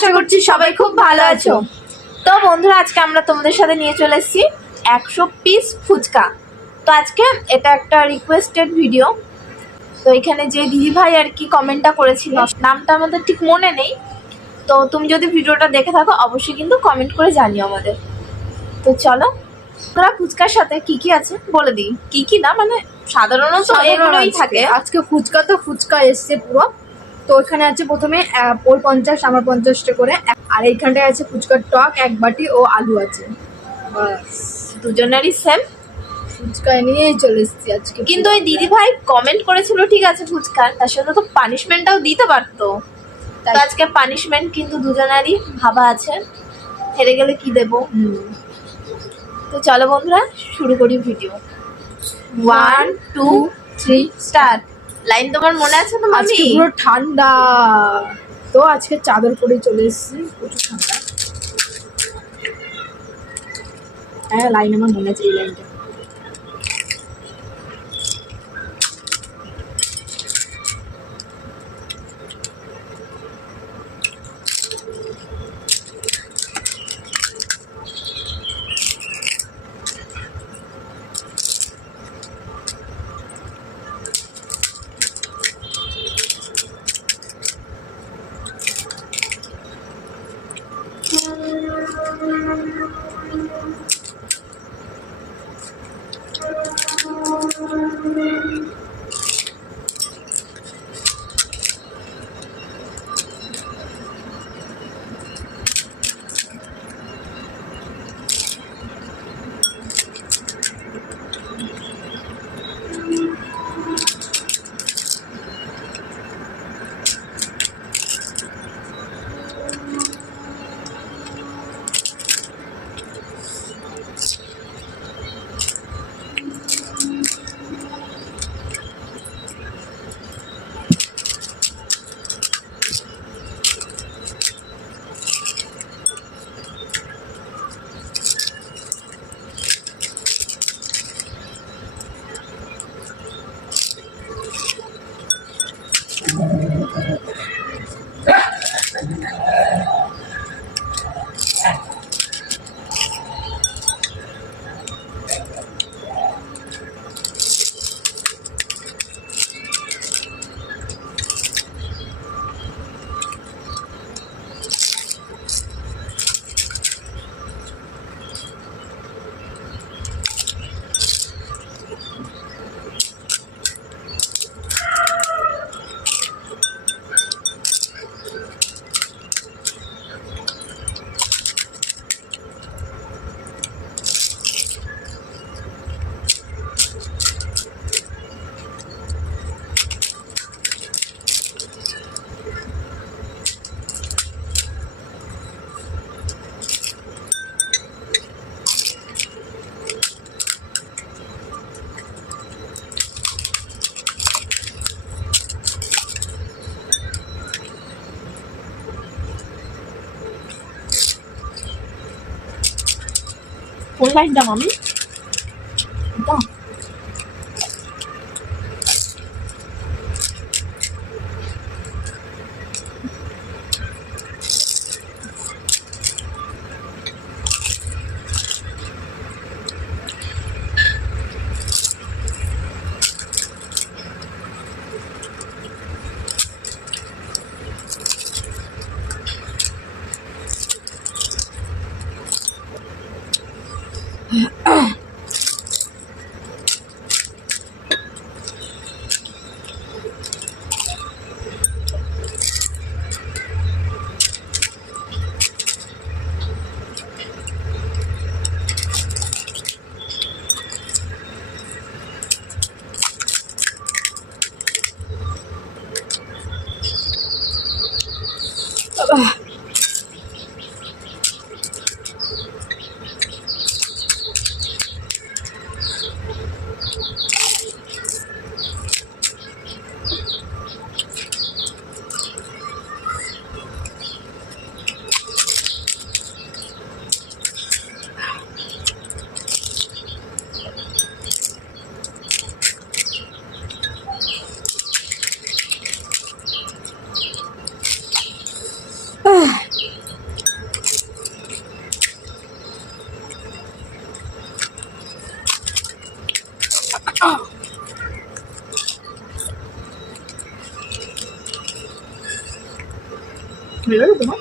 আশা করছি সবাই খুব ভালো আছো। তো বন্ধুরা, আজকে আমরা তোমাদের সাথে নিয়ে চলে এসেছি 100 পিস ফুচকা। তো আজকে এটা একটা রিকোয়েস্টেড ভিডিও। তো এখানে যে দিদি ভাই আর কি কমেন্টটা করেছিল, নামটা আমাদের ঠিক মনে নেই। তো তুমি যদি ভিডিওটা দেখে থাকো অবশ্যই কিন্তু কমেন্ট করে জানিও আমাদের। তো চলো, তোরা ফুচকার সাথে কি কি আছে বলে দিই। কি কি না মানে সাধারণত এগুলোই থাকে। আজকে ফুচকা তো ফুচকা এসছে পুরো। তো ওখানে আছে প্রথমে ওর 50, আমার 50টা করে, আর এইখানটায় আছে ফুচকার টক 1 বাটি ও আলু আছে। বাস, দুজনেরই সেম ফুচকা নিয়েই চলে এসছি আজকে। কিন্তু ওই দিদি ভাই কমেন্ট করেছিল ঠিক আছে ফুচকার, তার সাথে তো পানিশমেন্টটাও দিতে পারতো। তো আজকে পানিশমেন্ট কিন্তু দুজনেরই ভাবা আছে, হেরে গেলে কি দেবো। তো চলো বন্ধুরা শুরু করি ভিডিও। 1 2 3 স্টার্ট। লাইন তোমার মনে আছে তো মামি? আজকে পুরো ঠান্ডা, তো আজকে চাদর পরে চলে এসেছি, প্রচুর ঠান্ডা। হ্যাঁ, লাইন আমার মনে আছে, এই লাইনটা। কোন লাইনটা মামি? এটা তোমার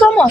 কেমন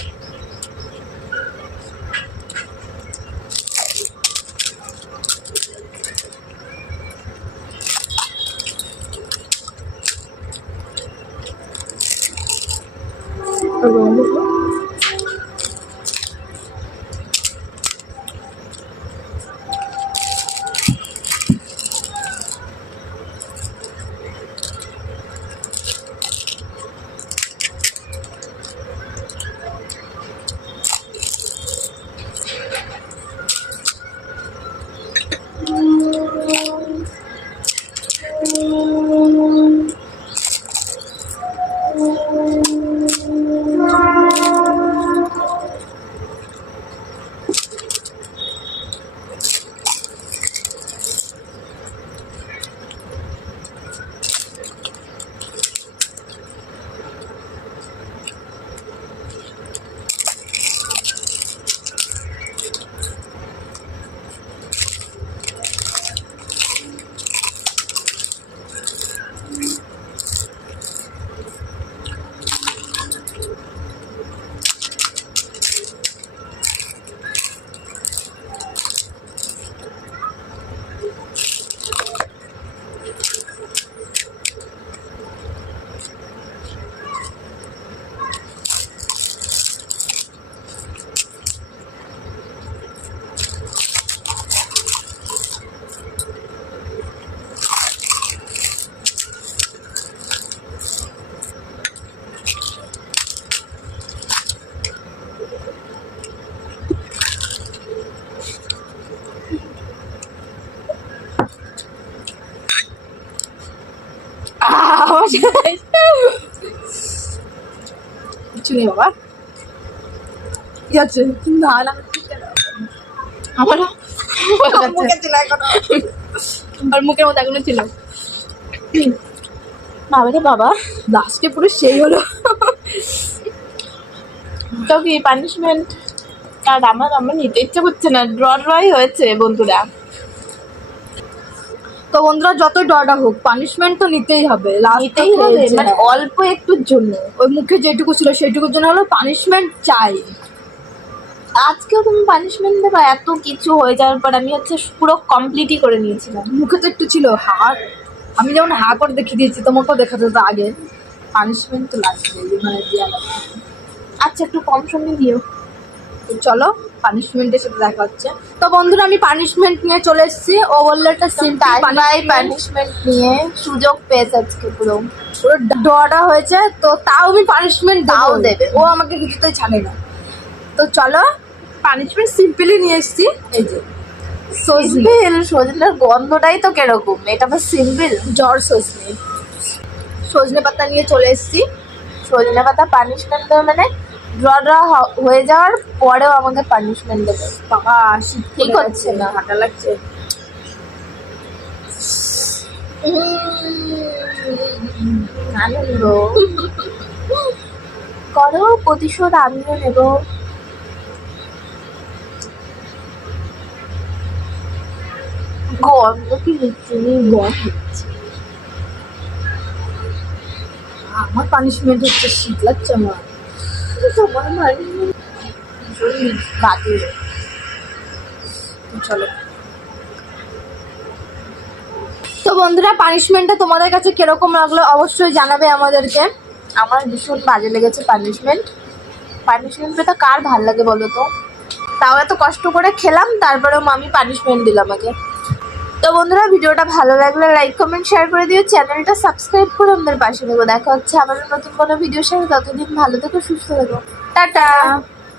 কিছু নেই বাবা, কি আছে? না না আমার মুখে ছিল এখনো, আর মুখের মধ্যে এখনো ছিল। বাবা রে বাবা, লাস্টে পুরো সেই হলো। তো কি পানিশমেন্ট আর আমার নিতে ইচ্ছে করছে না, ড্রই হয়েছে বন্ধুরা। তো বন্ধুরা যতই ডরটা হোক পানিশমেন্ট তো নিতেই হবে, নিতেই হবে, মানে অল্প একটুর জন্য। ওই মুখে যেটুকু ছিল সেইটুকুর জন্য হলো পানিশমেন্ট চাই। আজকেও তুমি পানিশমেন্ট দেবা? এত কিছু হয়ে যাওয়ার পর আমি হচ্ছে পুরো কমপ্লিটই করে নিয়েছিলাম। মুখে তো একটু ছিল হাত, আমি যেমন হা করে দেখিয়ে দিয়েছি, তোমাকেও দেখাতে তো আগে। পানিশমেন্ট তো লাগবে, মানে দেওয়া লাগবে। আচ্ছা একটু কম সময় দিও। তো চলো পানিশমেন্টের সাথে দেখা হচ্ছে। তো বন্ধুরা আমি পানিশমেন্ট নিয়ে চলে এসেছি। ও বললো একটা সিম্পল পানিশমেন্ট নিয়ে সুযোগ পেয়েছে আজকে পুরো ডরা হয়েছে, তো তাও আমি পানিশমেন্ট তাও দেবে। ও আমাকে কিছুতেই ছাড়ে না। তো চলো পানিশমেন্ট সিম্পলই নিয়ে এসেছি। এই যে সিম্পল, সজনের গন্ধটাই তো কিরকম, এটা তো সিম্পল। জ্বর সজনে পাতা নিয়ে চলে এসেছি। সজনে পাতা পানিশমেন্ট দেবে মানে ড্র হয়ে যাওয়ার পরেও আমাকে পানিশমেন্ট দেবে? বাবা শীত ঠিক হচ্ছে না, হাঁটা লাগছে। আনন্দ করো, প্রতিশোধ আমিও নেব। গন্ধ কি তুমি আমার পানিশমেন্ট হচ্ছে শীত লাগছে আমার। তোমার বাজে। চলো তো বন্ধুরা পানিশমেন্টটা তোমাদের কাছে কিরকম লাগলো অবশ্যই জানাবে আমাদেরকে। আমার ভীষণ বাজে লেগেছে পানিশমেন্ট। পানিশমেন্ট পেতে কার ভাল লাগে বলো তো? তাও এত কষ্ট করে খেলাম, তারপরেও মামি পানিশমেন্ট দিল আমাকে। তো বন্ধুরা ভিডিওটা ভালো লাগলে লাইক কমেন্ট শেয়ার করে দিও, চ্যানেলটা সাবস্ক্রাইব করে আমাদের পাশে থেকো। দেখা হচ্ছে আবার নতুন কোনো ভিডিওর সাথে। ততদিন ভালো থেকো, সুস্থ থেকো, টাটা।